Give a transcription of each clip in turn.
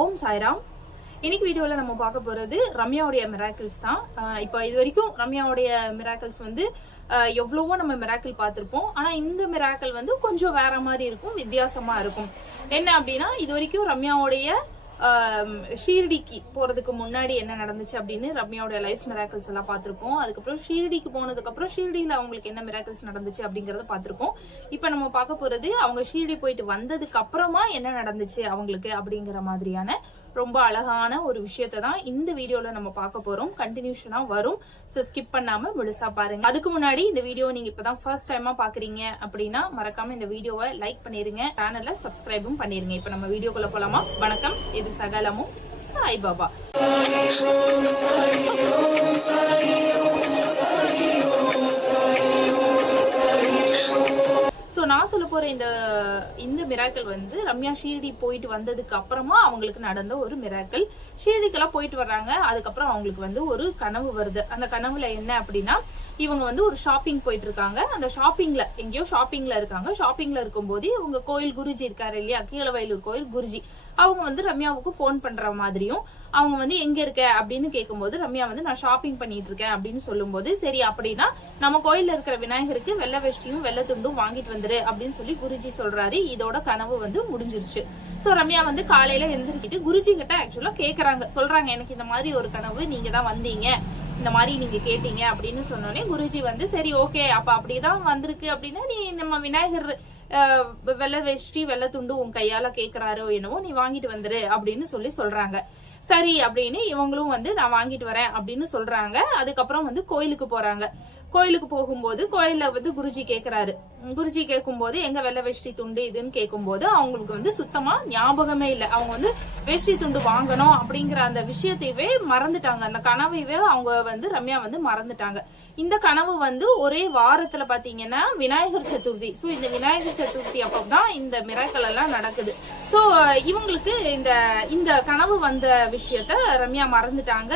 ஓம் சாய்ராம். இன்னைக்கு வீடியோவில் நம்ம பார்க்க போகிறது ரம்யாவுடைய மிராக்கிள்ஸ் தான். இப்போ இது வரைக்கும் ரம்யாவுடைய மிராக்கிள்ஸ் வந்து எவ்வளவோ நம்ம மிராக்கிள் பார்த்துருப்போம். ஆனால் இந்த மிராக்கிள் வந்து கொஞ்சம் வேற மாதிரி இருக்கும் வித்தியாசமாக இருக்கும். என்ன அப்படின்னா இது வரைக்கும் ரம்யாவுடைய ஷீரடிக்கு போறதுக்கு முன்னாடி என்ன நடந்துச்சு அப்படின்னு ரம்யாவோட லைஃப் மிராக்கிள்ஸ் எல்லாம் பார்த்துருக்கோம் அதுக்கப்புறம் ஷீரடிக்கு போனதுக்கு அப்புறம் ஷீரடியில அவங்களுக்கு என்ன மிராக்கிள்ஸ் நடந்துச்சு அப்படிங்கறத பார்த்துருக்கோம் இப்போ நம்ம பார்க்க போறது அவங்க ஷீரடி போயிட்டு வந்ததுக்கு அப்புறமா என்ன நடந்துச்சு அவங்களுக்கு அப்படிங்கிற மாதிரியான ரொம்ப அழகான ஒரு விஷயத்தை தான் இந்த வீடியோல நம்ம பார்க்க போறோம். கண்டினியூஷனா வரும். ஸோ ஸ்கிப் பண்ணாம முழுசா பாருங்க. அதுக்கு முன்னாடி இந்த வீடியோ நீங்க இப்பதான் ஃபர்ஸ்ட் டைமா பாக்குறீங்க அப்படின்னா மறக்காம இந்த வீடியோவை லைக் பண்ணிருங்க. சேனலை சப்ஸ்கிரைபும் பண்ணிருங்க. இப்போ நம்ம வீடியோக்குள்ள போலாமா? வணக்கம். இது சகலமும் சாய்பாபா. போற இந்த இந்த மிராக்கள் வந்து ரம்யா ஷீரடி போயிட்டு வந்ததுக்கு அப்புறமா அவங்களுக்கு நடந்த ஒரு மிராக்கள் ஷீரடிக்கெல்லாம் போயிட்டு வர்றாங்க. அதுக்கப்புறம் அவங்களுக்கு வந்து ஒரு கனவு வருது. அந்த கனவுல என்ன அப்படின்னா இவங்க வந்து ஒரு ஷாப்பிங் போயிட்டு இருக்காங்க அந்த ஷாப்பிங்ல எங்கேயோ ஷாப்பிங்ல இருக்காங்க. ஷாப்பிங்ல இருக்கும்போது இவங்க கோயில் குருஜி இருக்காரு இல்லையா? கீழவயலூர் கோயில் குருஜி. அவங்க வந்து ரம்யாவுக்கு ஃபோன் பண்ற மாதிரியும் அவங்க வந்து எங்க இருக்க அப்படின்னு கேட்கும்போது ரம்யா வந்து நான் ஷாப்பிங் பண்ணிட்டு இருக்கேன் அப்படின்னு சொல்லும்போது சரி அப்படின்னா நம்ம கோயில்ல இருக்கிற விநாயகருக்கு வெள்ளை வெஷ்டியும் வெள்ளை துண்டும் வாங்கிட்டு வந்துரு அப்படின்னு சொல்லி குருஜி சொல்றாரு. இதோட கனவு வந்து முடிஞ்சிருச்சு. சோ ரம்யா வந்து காலையில எந்திரிச்சிட்டு குருஜி கிட்ட ஆக்சுவலா கேக்குறாங்க. சொல்றாங்க எனக்கு இந்த மாதிரி ஒரு கனவு நீங்க தான் வந்தீங்க. இந்த மாதிரி நீங்க கேட்டீங்க அப்படின்னு சொன்னோடனே குருஜி வந்து சரி ஓகே அப்ப அப்படிதான் வந்திருக்கு. அப்படின்னா நீ நம்ம விநாயகர் அஹ், வெள்ளை வேஷ்டி வெள்ளை துண்டு உன் கையால கேக்குறாரோ என்னவோ நீ வாங்கிட்டு வந்துரு அப்படின்னு சொல்லி சொல்றாங்க. சரி அப்படின்னு இவங்களும் வந்து நான் வாங்கிட்டு வரேன் அப்படின்னு சொல்றாங்க. அதுக்கப்புறம் வந்து கோயிலுக்கு போறாங்க. கோயிலுக்கு போகும்போது கோயில்ல வந்து குருஜி கேக்குறாரு. குருஜி கேட்கும்போது எங்க வெள்ளை வேஷ்டி துண்டு இதுன்னு கேட்கும்போது அவங்களுக்கு வந்து சுத்தமா ஞாபகமே இல்லை. அவங்க வந்து வேஷ்டி துண்டு வாங்கணும் அப்படிங்கிற அந்த விஷயத்தையவே மறந்துட்டாங்க. அந்த கனவையவே அவங்க வந்து ரம்யா வந்து மறந்துட்டாங்க. இந்த கனவு வந்து ஒரே வாரத்துல பாத்தீங்கன்னா விநாயகர் சதுர்த்தி. சோ இந்த விநாயகர் சதுர்த்தி அப்பதான் இந்த மிராக்கள் எல்லாம் நடக்குது. சோ இவங்களுக்கு இந்த இந்த கனவு வந்த விஷயத்த ரம்யா மறந்துட்டாங்க.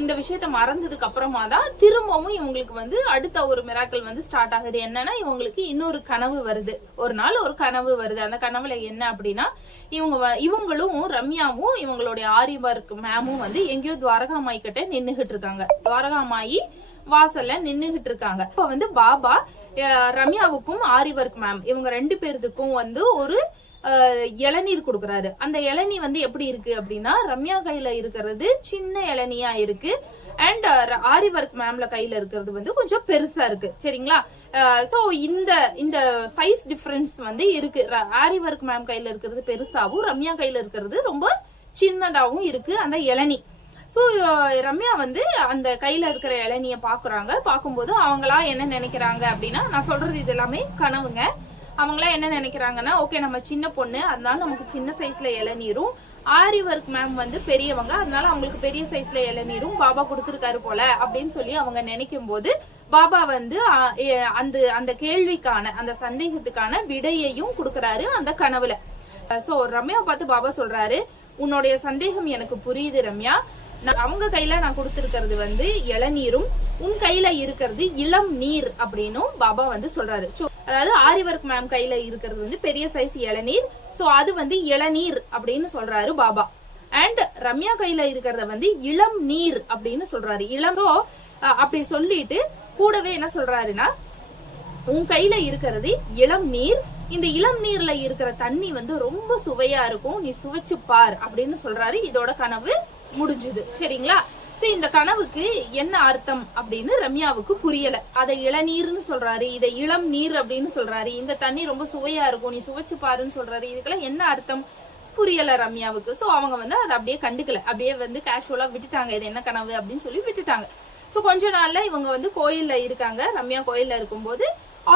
இந்த விஷயத்த மறந்ததுக்கு அப்புறமா தான் திரும்பவும் இவங்களுக்கு வந்து அடுத்த ஒரு மிராக்கள் வந்து ஸ்டார்ட் ஆகுது. என்னன்னா இவங்களுக்கு இன்னொரு கனவு வருது. ஒரு நாள் ஒரு கனவு வருது. அந்த கனவுல என்ன அப்படின்னா இவங்க இவங்களும் ரம்யாவும் இவங்களுடைய ஆரியவர்க் மேமும் வந்து எங்கேயோ துவாரகாமாய் கிட்ட நின்னுகிட்டு இருக்காங்க. துவாரகாமாயி வாசல்ல நின்னுகிட்டு இருக்காங்க. இப்ப வந்து பாபா ரம்யாவுக்கும் ஆரிவர்க் மேம் இவங்க ரெண்டு பேர்த்துக்கும் வந்து ஒரு இளநீர் கொடுக்கறாரு. அந்த இளநீ வந்து எப்படி இருக்கு அப்படின்னா ரம்யா கையில இருக்கிறது சின்ன இளநியா இருக்கு. அண்ட் ஆரி ஒர்க் மேம்ல கையில இருக்கிறது வந்து கொஞ்சம் பெருசா இருக்கு. சரிங்களா? Uh, சோ இந்த இந்த சைஸ் டிஃபரன்ஸ் வந்து இருக்கு. ஆரி ஒர்க் மேம் கையில இருக்கிறது பெருசாவும் ரம்யா கையில இருக்கிறது ரொம்ப சின்னதாவும் இருக்கு. அந்த இளநி. சோ uh, ரம்யா வந்து அந்த கையில இருக்கிற இளநிய பாக்குறாங்க. பாக்கும்போது அவங்களா என்ன நினைக்கிறாங்க அப்படின்னா நான் சொல்றது இது எல்லாமே கனவுங்க. அவங்களா என்ன நினைக்கிறாங்கன்னா ஓகே நம்ம சின்ன பொண்ணு. அதனால நமக்கு சின்ன சைஸ்ல இளநீரும் ஆரி ஒர்க் மேம் வந்து பெரியவங்க. அதனால அவங்களுக்கு பெரிய சைஸ்ல இளநீரும் பாபா கொடுத்துருக்காரு போல அப்படின்னு சொல்லி அவங்க நினைக்கும் போது பாபா வந்து அந்த அந்த கேள்விக்கான அந்த சந்தேகத்துக்கான விடையையும் கொடுக்கறாரு அந்த கனவுல. சோ ரம்யா பார்த்து பாபா சொல்றாரு உன்னுடைய சந்தேகம் எனக்கு புரியுது ரம்யா. நான் அவங்க கையில நான் கொடுத்திருக்கிறது வந்து இளநீரும் உன் கையில இருக்கிறது இளம் நீர் அப்படின்னும் பாபா வந்து சொல்றாரு. அதாவது ஆரி ஒர்க் மேம் கையில இருக்கிறது வந்து பெரிய சைஸ் இளநீர். ஸோ அது வந்து இளநீர் அப்படின்னு சொல்றாரு பாபா. அண்ட் ரம்யா கையில இருக்கிறத வந்து இளம் நீர் அப்படின்னு சொல்றாரு. இளம் அப்படி சொல்லிட்டு கூடவே என்ன சொல்றாருன்னா உன் கையில இருக்கிறது இளம் நீர். இந்த இளம் நீர்ல இருக்கிற தண்ணி வந்து ரொம்ப சுவையா இருக்கும். நீ சுவைச்சு பார் அப்படின்னு சொல்றாரு. இதோட கனவு முடிஞ்சுது. சரிங்களா? சரி இந்த கனவுக்கு என்ன அர்த்தம் அப்படின்னு ரம்யாவுக்கு புரியல. அதை இளநீர்னு சொல்றாரு இதை இளம் நீர் அப்படின்னு சொல்றாரு இந்த தண்ணி ரொம்ப சுவையா இருக்கும் நீ சுவைச்சு பாருன்னு சொல்றாரு இதுக்கெல்லாம் என்ன அர்த்தம்? புரியல ரம்யாவுக்கு. சோ அவங்க வந்து அதை அப்படியே கண்டுக்கல. அப்படியே வந்து கேஷுவலா விட்டுட்டாங்க. இது என்ன கனவு அப்படின்னு சொல்லி விட்டுட்டாங்க. சோ கொஞ்ச நாள்ல இவங்க வந்து கோயில்ல இருக்காங்க. ரம்யா கோயில்ல இருக்கும்போது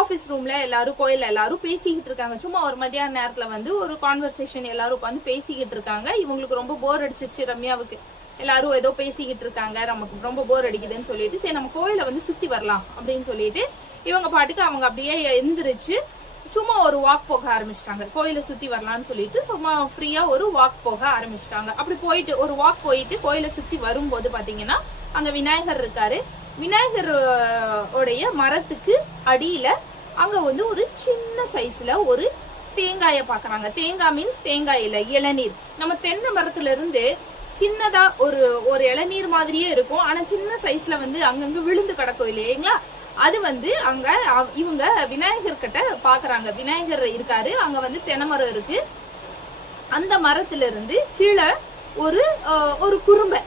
ஆபீஸ் ரூம்ல எல்லாரும் கோயில்ல எல்லாரும் பேசிக்கிட்டு இருக்காங்க. சும்மா ஒரு மதியான நேரத்துல வந்து ஒரு கான்வர்சேஷன் எல்லாரும் உட்காந்து பேசிக்கிட்டு இருக்காங்க. இவங்களுக்கு ரொம்ப போர் அடிச்சிருச்சு ரம்யாவுக்கு. எல்லாரும் ஏதோ பேசிக்கிட்டு இருக்காங்க நமக்கு ரொம்ப போர் அடிக்குதுன்னு சொல்லிட்டு சரி நம்ம கோயிலை வந்து சுற்றி வரலாம் அப்படின்னு சொல்லிட்டு இவங்க பாட்டுக்கு அவங்க அப்படியே எந்திரிச்சு சும்மா ஒரு வாக் போக ஆரம்பிச்சிட்டாங்க. கோயிலை சுத்தி வரலாம்னு சொல்லிட்டு சும்மா ஃப்ரீயா ஒரு வாக் போக ஆரம்பிச்சிட்டாங்க. அப்படி போயிட்டு ஒரு வாக் போயிட்டு கோயிலை சுத்தி வரும்போது பாத்தீங்கன்னா அங்க விநாயகர் இருக்காரு. விநாயகர் உடைய மரத்துக்கு அடியில அங்க வந்து ஒரு சின்ன சைஸ்ல ஒரு தேங்காயை பாக்குறாங்க. தேங்காய் மீன்ஸ் தேங்காய் இல்ல இளநீர். நம்ம தென்னை மரத்துல இருந்து சின்னதா ஒரு ஒரு இளநீர் மாதிரியே இருக்கும். ஆனா சின்ன சைஸ்ல வந்து அங்கங்க விழுந்து கிடக்கும் இல்லைங்களா? அது வந்து அங்க இவங்க விநாயகர் கிட்ட பாக்குறாங்க. விநாயகர் இருக்காரு. அங்க வந்து தென்னைமரம் இருக்கு. அந்த மரத்துல இருந்து கீழே ஒரு அஹ், ஒரு குறும்பை.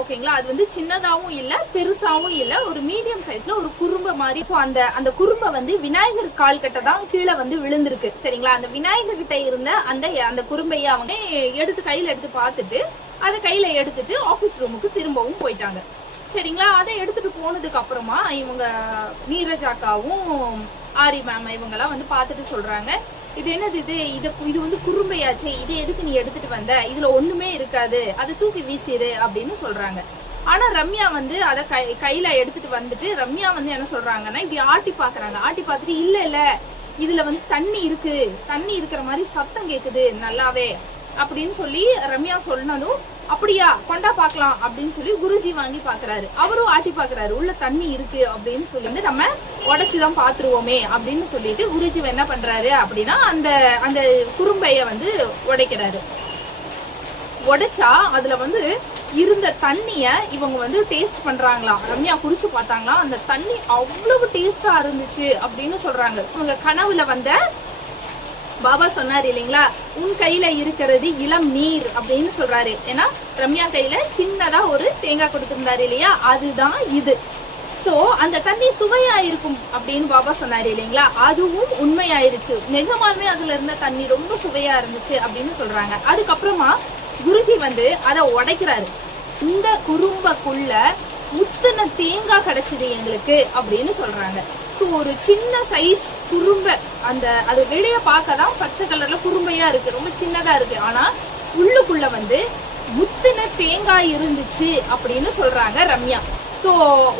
ஓகேங்களா? அது வந்து சின்னதாகவும் இல்லை பெருசாகவும் இல்லை ஒரு மீடியம் சைஸ்ல ஒரு குறும்பை மாதிரி. ஸோ அந்த அந்த குறும்பை வந்து விநாயகர் கால் கிட்ட தான் கீழே வந்து விழுந்திருக்கு. சரிங்களா? அந்த விநாயகர் கிட்ட இருந்த அந்த அந்த குறும்பையை அவங்க எடுத்து கையில் எடுத்து பார்த்துட்டு அதை கையில எடுத்துட்டு ஆஃபீஸ் ரூமுக்கு திரும்பவும் போயிட்டாங்க. சரிங்களா? அதை எடுத்துட்டு போனதுக்கு அப்புறமா இவங்க நீரஜாக்காவும் ஆரி மேம் இவங்கெல்லாம் வந்து பார்த்துட்டு சொல்றாங்க. இது என்னது இது? இது இது வந்து குறும்பையாச்சே இது எதுக்கு நீ எடுத்துட்டு வந்த? இதுல ஒண்ணுமே இருக்காது. அதை தூக்கி வீசிடு அப்படின்னு சொல்றாங்க. ஆனா ரம்யா வந்து அதை கை கையில எடுத்துட்டு வந்துட்டு ரம்யா வந்து என்ன சொல்றாங்கன்னா இப்படி ஆட்டி பாக்குறாங்க. ஆட்டி பார்த்துட்டு இல்ல இல்ல. இதுல வந்து தண்ணி இருக்கு. தண்ணி இருக்கிற மாதிரி சத்தம் கேக்குது. நல்லாவே. அப்படின்னு சொல்லி ரம்யா சொன்னதும் அப்படியா கொண்டா பார்க்கலாம் அப்படின்னு சொல்லி குருஜி வாங்கி பாக்குறாரு அவரும் ஆட்டி பாக்குறாரு உள்ள தண்ணி இருக்கு அப்படின்னு சொல்லி வந்து நம்ம உடைச்சுதான் பாத்துருவோமே அப்படின்னு சொல்லிட்டு குருஜி என்ன பண்றாரு அப்படின்னா அந்த அந்த குறும்பைய வந்து உடைக்கிறாரு. உடைச்சா அதுல வந்து இருந்த தண்ணிய இவங்க வந்து டேஸ்ட் பண்றாங்களாம் ரம்யா குடிச்சு பார்த்தாங்களாம் அந்த தண்ணி அவ்வளவு டேஸ்டா இருந்துச்சு அப்படின்னு சொல்றாங்க. இவங்க கனவுல வந்த பாபா சொன்னாரு இல்லைங்களா? உன் கையில இருக்கிறது இளம் நீர் அப்படின்னு சொல்றாரு. ஏன்னா ரம்யா கையில சின்னதா ஒரு தேங்காய் கொடுத்திருந்தாரு இல்லையா? அதுதான் இது. சோ அந்த தண்ணி சுவையா இருக்கும் அப்படின்னு பாபா சொன்னாரு இல்லைங்களா? அதுவும் உண்மையாயிருச்சு. நிஜமாலுமே அதுல இருந்த தண்ணி ரொம்ப சுவையா இருந்துச்சு அப்படின்னு சொல்றாங்க. அதுக்கப்புறமா குருஜி வந்து அதை உடைக்கிறாரு. இந்த குறும்பக்குள்ள முத்தின தேங்காய் கிடைச்சது எங்களுக்கு அப்படின்னு சொல்றாங்க. ஸோ ஒரு சின்ன சைஸ் குறும்பை. அந்த அது வெளியே பார்க்க தான் பச்சை கலர்ல குறும்பையா இருக்கு. ரொம்ப சின்னதா இருக்கு. ஆனா உள்ளுக்குள்ள வந்து முத்தின தேங்காய் இருந்துச்சு அப்படின்னு சொல்றாங்க ரம்யா. ஸோ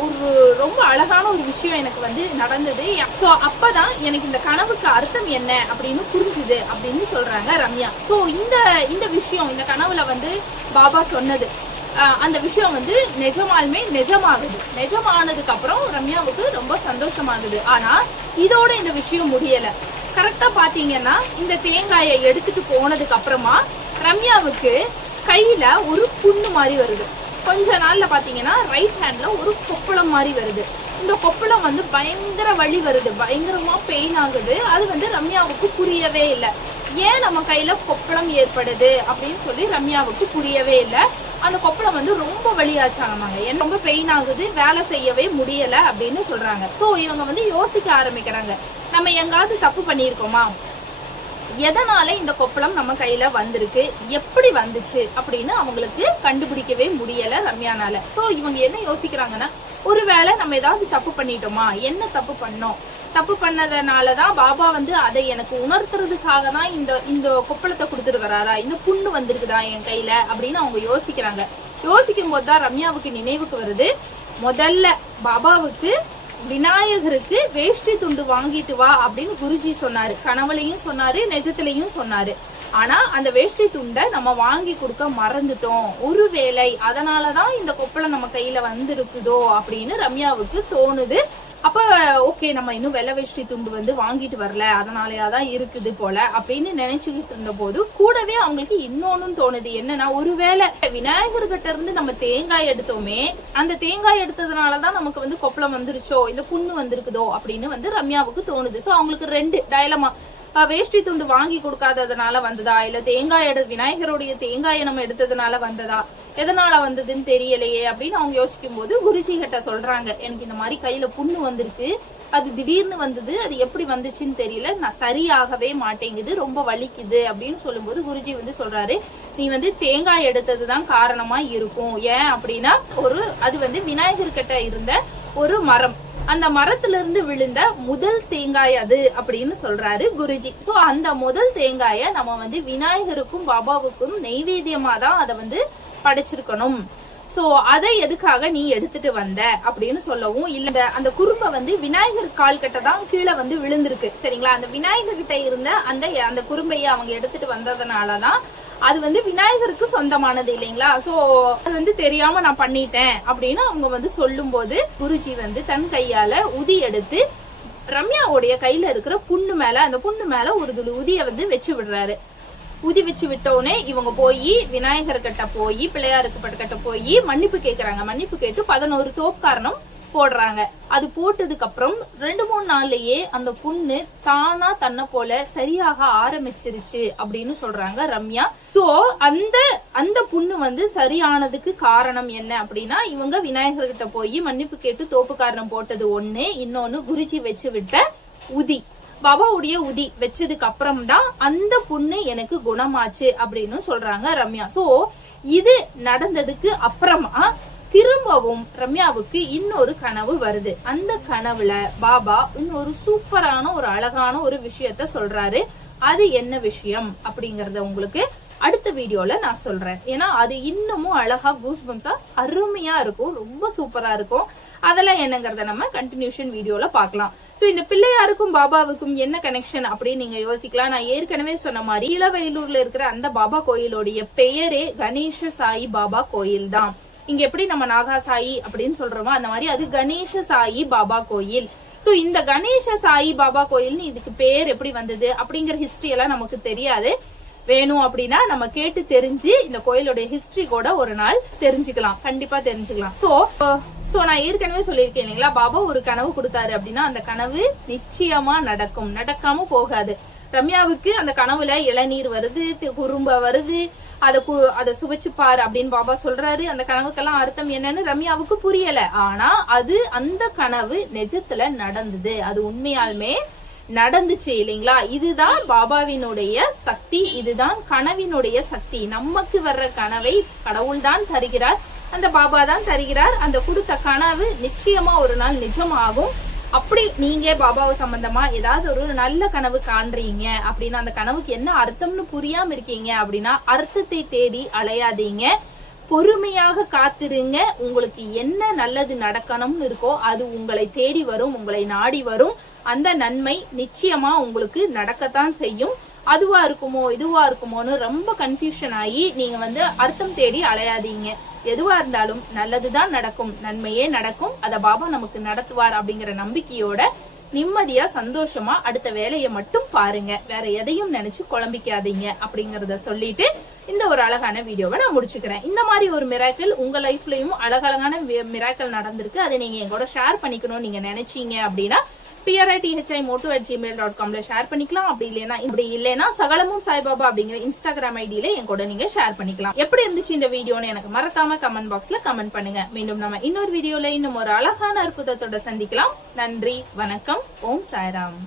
ஒரு ரொம்ப அழகான ஒரு விஷயம் எனக்கு வந்து நடந்தது. ஸோ அப்பதான் எனக்கு இந்த கனவுக்கு அர்த்தம் என்ன அப்படின்னு புரிஞ்சுது அப்படின்னு சொல்றாங்க ரம்யா. ஸோ இந்த இந்த விஷயம் இந்த கனவுல வந்து பாபா சொன்னது. அந்த விஷயம் வந்து நிஜமாலுமே நிஜமாகுது. நிஜமானதுக்கு அப்புறம் ரம்யாவுக்கு ரொம்ப சந்தோஷமாகுது. ஆனா இதோட இந்த விஷயம் முடியல. கரெக்டா பாத்தீங்கன்னா இந்த தேங்காயை எடுத்துட்டு போனதுக்கு அப்புறமா ரம்யாவுக்கு கையில ஒரு புண்ணு மாதிரி வருது. கொஞ்ச நாள்ல பாத்தீங்கன்னா ரைட் ஹேண்ட்ல ஒரு கொப்பளம் மாதிரி வருது. இந்த கொப்பளம் வந்து பயங்கர வலி வருது. பயங்கரமா பெயின் ஆகுது. அது வந்து ரம்யாவுக்கு புரியவே இல்லை. ஏன் நம்ம கையில கொப்பளம் ஏற்படுது அப்படின்னு சொல்லி ரம்யாவுக்கு புரியவே இல்லை. அந்த கொப்பளம் வந்து ரொம்ப வலியாச்சாங்கம்மாங்க என்ன ரொம்ப பெயின் ஆகுது வேலை செய்யவே முடியல அப்படின்னு சொல்றாங்க. சோ இவங்க வந்து யோசிக்க ஆரம்பிக்கிறாங்க. நம்ம எங்காவது தப்பு பண்ணியிருக்கோமா? எதனால இந்த கொப்பளம் நம்ம கையில வந்திருக்கு? எப்படி வந்துச்சு? அப்படின்னு அவங்களுக்கு கண்டுபிடிக்கவே முடியல ரம்யானால. சோ இவங்க என்ன யோசிக்கிறாங்கன்னா ஒருவேளை நம்ம ஏதாவது தப்பு பண்ணிட்டோமா? என்ன தப்பு பண்ணோம்? தப்பு பண்ணதுனாலதான் பாபா வந்து அதை எனக்கு உணர்த்துறதுக்காக தான் இந்த இந்த கொப்பளத்தை கொடுத்துருக்கிறாரா இந்த புண்ணு வந்திருக்குதா என் கையில? அப்படின்னு அவங்க யோசிக்கிறாங்க. யோசிக்கும் போதுதான் ரம்யாவுக்கு நினைவுக்கு வருது. முதல்ல பாபாவுக்கு விநாயகருக்கு வேஷ்டி துண்டு வாங்கிட்டு வா அப்படின்னு குருஜி சொன்னாரு. கனவுலையும் சொன்னாரு நெஜத்திலையும் சொன்னாரு. ஆனா அந்த வேஷ்டி துண்டை நம்ம வாங்கி கொடுக்க மறந்துட்டோம். ஒருவேளை அதனாலதான் இந்த கொப்பளம் நம்ம கையில வந்திருக்குதோ அப்படின்னு ரம்யாவுக்கு தோணுது. அப்ப ஓகே நம்ம இன்னும் வெள்ளை வேஷ்டி துண்டு வந்து வாங்கிட்டு வரல அதனாலயா தான் இருக்குது போல அப்படின்னு நினைச்சுக்கிட்டு இருந்த போது கூடவே அவங்களுக்கு இன்னொன்னு தோணுது. என்னன்னா ஒருவேளை விநாயகர் கிட்ட இருந்து நம்ம தேங்காய் எடுத்தோமே அந்த தேங்காய் எடுத்ததுனாலதான் நமக்கு வந்து கொப்பளம் வந்துருச்சோ இந்த புண்ணு வந்திருக்குதோ அப்படின்னு வந்து ரம்யாவுக்கு தோணுது. சோ அவங்களுக்கு ரெண்டு டயலமா வேஷ்டி துண்டு வாங்கி கொடுக்காததுனால வந்ததா? இல்ல தேங்காய் எடு விநாயகருடைய தேங்காய் நம்ம எடுத்ததுனால வந்ததா? எதனால வந்ததுன்னு தெரியலையே அப்படின்னு அவங்க யோசிக்கும் போது குருஜி கிட்ட சொல்றாங்க. எனக்கு இந்த மாதிரி கையில புண்ணு வந்திருக்கு அது திடீர்னு வந்தது. அது எப்படி வந்துச்சுன்னு தெரியல. நான் சரியாகவே மாட்டேங்குது. ரொம்ப வலிக்குது அப்படின்னு சொல்லும்போது குருஜி வந்து சொல்றாரு நீ வந்து தேங்காய் எடுத்ததுதான் காரணமா இருக்கும். ஏன் அப்படின்னா ஒரு அது வந்து விநாயகர் கிட்ட இருந்த ஒரு மரம். அந்த மரத்துல இருந்து விழுந்த முதல் தேங்காய் அது அப்படின்னு சொல்றாரு குருஜி. சோ அந்த முதல் தேங்காய நம்ம வந்து விநாயகருக்கும் பாபாவுக்கும் நெய்வேத்தியமா தான் அதை வந்து படைச்சிருக்கணும். சோ அதை எதுக்காக நீ எடுத்துட்டு வந்த அப்படின்னு சொல்லவும் இல்ல. அந்த- குறும்ப குறும்பை வந்து விநாயகர் கால் கிட்ட தான் கீழே வந்து விழுந்திருக்கு. சரிங்களா? அந்த விநாயகர் கிட்ட இருந்த அந்த அந்த குறும்பையை அவங்க எடுத்துட்டு வந்ததுனாலதான் அது வந்து விநாயகருக்கு சொந்தமானது இல்லைங்களா? சோ அது வந்து தெரியாம நான் பண்ணிட்டேன் அப்படின்னு அவங்க வந்து சொல்லும்போது குருஜி வந்து தன் கையால உதி எடுத்து ரம்யாவுடைய கையில இருக்கிற புண்ணு மேல அந்த புண்ணு மேல ஒரு துளி உதிய வந்து வச்சு விடுறாரு. உதி வச்சு விட்டோடனே இவங்க போய் விநாயகர் கிட்ட போய் பிள்ளையாருக்கு கிட்ட போய் மன்னிப்பு கேக்குறாங்க. மன்னிப்பு கேட்டு பதினோரு தோப்காரணம் போடுறாங்க. அது போட்டதுக்கு அப்புறம் ரெண்டு மூணு நாள்லயே அந்த புண்ணு தானா தன்னை போல சரியாக ஆரம்பிச்சிருச்சு அப்படின்னு சொல்றாங்க ரம்யா. சோ அந்த அந்த புண்ணு வந்து சரியானதுக்கு காரணம் என்ன அப்படின்னா இவங்க விநாயகர் கிட்ட போய் மன்னிப்பு கேட்டு தோப்புக்காரணம் போட்டது ஒண்ணு இன்னொன்னு குருஜி வச்சு விட்ட உதி. பாபாவுடைய உதி வச்சதுக்கு அப்புறம் தான் அந்த புண்ணு எனக்கு குணமாச்சு அப்படின்னு சொல்றாங்க ரம்யா. சோ இது நடந்ததுக்கு அப்புறமா திரும்பவும் ரம்யாவுக்கு இன்னொரு கனவு வருது. அந்த கனவுல பாபா இன்னொரு சூப்பரான ஒரு அழகான ஒரு விஷயத்த சொல்றாரு. அது என்ன விஷயம் அப்படிங்கறத உங்களுக்கு அடுத்த வீடியோல நான் சொல்றேன். ஏன்னா அது இன்னமும் அழகா கூஸ் பம்ஸா அருமையா இருக்கும். ரொம்ப சூப்பரா இருக்கும். அதெல்லாம் என்னங்கறத நம்ம கண்டினியூஷன் வீடியோல பார்க்கலாம். சோ இந்த பிள்ளையாருக்கும் பாபாவுக்கும் என்ன கனெக்ஷன் அப்படின்னு நீங்க யோசிக்கலாம். நான் ஏற்கனவே சொன்ன மாதிரி இளவயலூர்ல இருக்கிற அந்த பாபா கோயிலுடைய பெயரே கணேஷ சாயி பாபா கோயில் தான் இங்க எப்படி நம்ம நாகா சாயி அப்படின்னு சொல்றோமோ அந்த மாதிரி அது கணேச சாயி பாபா கோயில். ஸோ இந்த கணேச சாயி பாபா கோயில்னு இதுக்கு பேர் எப்படி வந்தது அப்படிங்கிற ஹிஸ்டரி எல்லாம் நமக்கு தெரியாது. வேணும் அப்படின்னா நம்ம கேட்டு தெரிஞ்சு இந்த கோயிலுடைய ஹிஸ்டரி கூட ஒரு நாள் தெரிஞ்சுக்கலாம். கண்டிப்பா தெரிஞ்சுக்கலாம். சோ சோ நான் ஏற்கனவே சொல்லியிருக்கேன் இல்லைங்களா? பாபா ஒரு கனவு கொடுத்தாரு அப்படின்னா அந்த கனவு நிச்சயமா நடக்கும். நடக்காம போகாது. ரம்யாவுக்கு அந்த கனவுல இளநீர் வருது குறும்ப வருது. அதை கு- சுவைச்சு பாரு அப்படின்னு பாபா சொல்றாரு. அந்த கனவுக்கெல்லாம் அர்த்தம் என்னன்னு ரம்யாவுக்கு புரியல. ஆனா அது அந்த கனவு நிஜத்துல நடந்தது. அது உண்மையாலுமே நடந்துச்சு இல்லைங்களா? இதுதான் பாபாவினுடைய சக்தி. இதுதான் கனவினுடைய சக்தி. நமக்கு வர்ற கனவை கடவுள் தான் தருகிறார். அந்த பாபா தான் தருகிறார். அந்த கொடுத்த கனவு நிச்சயமா ஒரு நாள் நிஜமாகும். அப்படி நீங்க பாபாவை சம்பந்தமா ஏதாவது ஒரு நல்ல கனவு காண்றீங்க அப்படின்னா அந்த கனவுக்கு என்ன அர்த்தம்னு புரியாம இருக்கீங்க அப்படின்னா அர்த்தத்தை தேடி அலையாதீங்க. பொறுமையாக காத்திருங்க. உங்களுக்கு என்ன நல்லது நடக்கணும்னு இருக்கோ அது உங்களை தேடி வரும் உங்களை நாடி வரும். அந்த நன்மை நிச்சயமா உங்களுக்கு நடக்கத்தான் செய்யும். அதுவா இருக்குமோ இதுவா இருக்குமோன்னு ரொம்ப கன்ஃபியூஷன் ஆகி நீங்க வந்து அர்த்தம் தேடி அலையாதீங்க. எதுவா இருந்தாலும் நல்லதுதான் நடக்கும் நன்மையே நடக்கும். அத பாபா நமக்கு நடத்துவார் அப்படிங்கிற நம்பிக்கையோட நிம்மதியா சந்தோஷமா அடுத்த வேலையை மட்டும் பாருங்க. வேற எதையும் நினைச்சு குழம்பிக்காதீங்க அப்படிங்கறத சொல்லிட்டு இந்த ஒரு அழகான வீடியோவை நான் முடிச்சுக்கிறேன். இந்த மாதிரி ஒரு மிராக்கிள் உங்க லைஃப்லயும் அழகழகான மிராக்கள் நடந்திருக்கு. அதை நீங்க என் கூட ஷேர் பண்ணிக்கணும்னு நீங்க நினைச்சீங்க அப்படின்னா P R I T H I moto at Gmail dot காம்ல share பண்ணிக்கலாம். அப்படி இல்லைன்னா இப்படி இல்லைன்னா சகலமும் சாய்பாபா அப்படிங்கிற இன்ஸ்டாகிராம் ஐடியில என் கூட நீங்க ஷேர் பண்ணிக்கலாம். எப்படி இருந்துச்சு இந்த வீடியோன்னு எனக்கு மறக்காம கமெண்ட் பாக்ஸ்ல கமெண்ட் பண்ணுங்க. மீண்டும் நம்ம இன்னொரு வீடியோல இன்னும் ஒரு அழகான அற்புதத்தோட சந்திக்கலாம். நன்றி வணக்கம். ஓம் சாய்ராம்.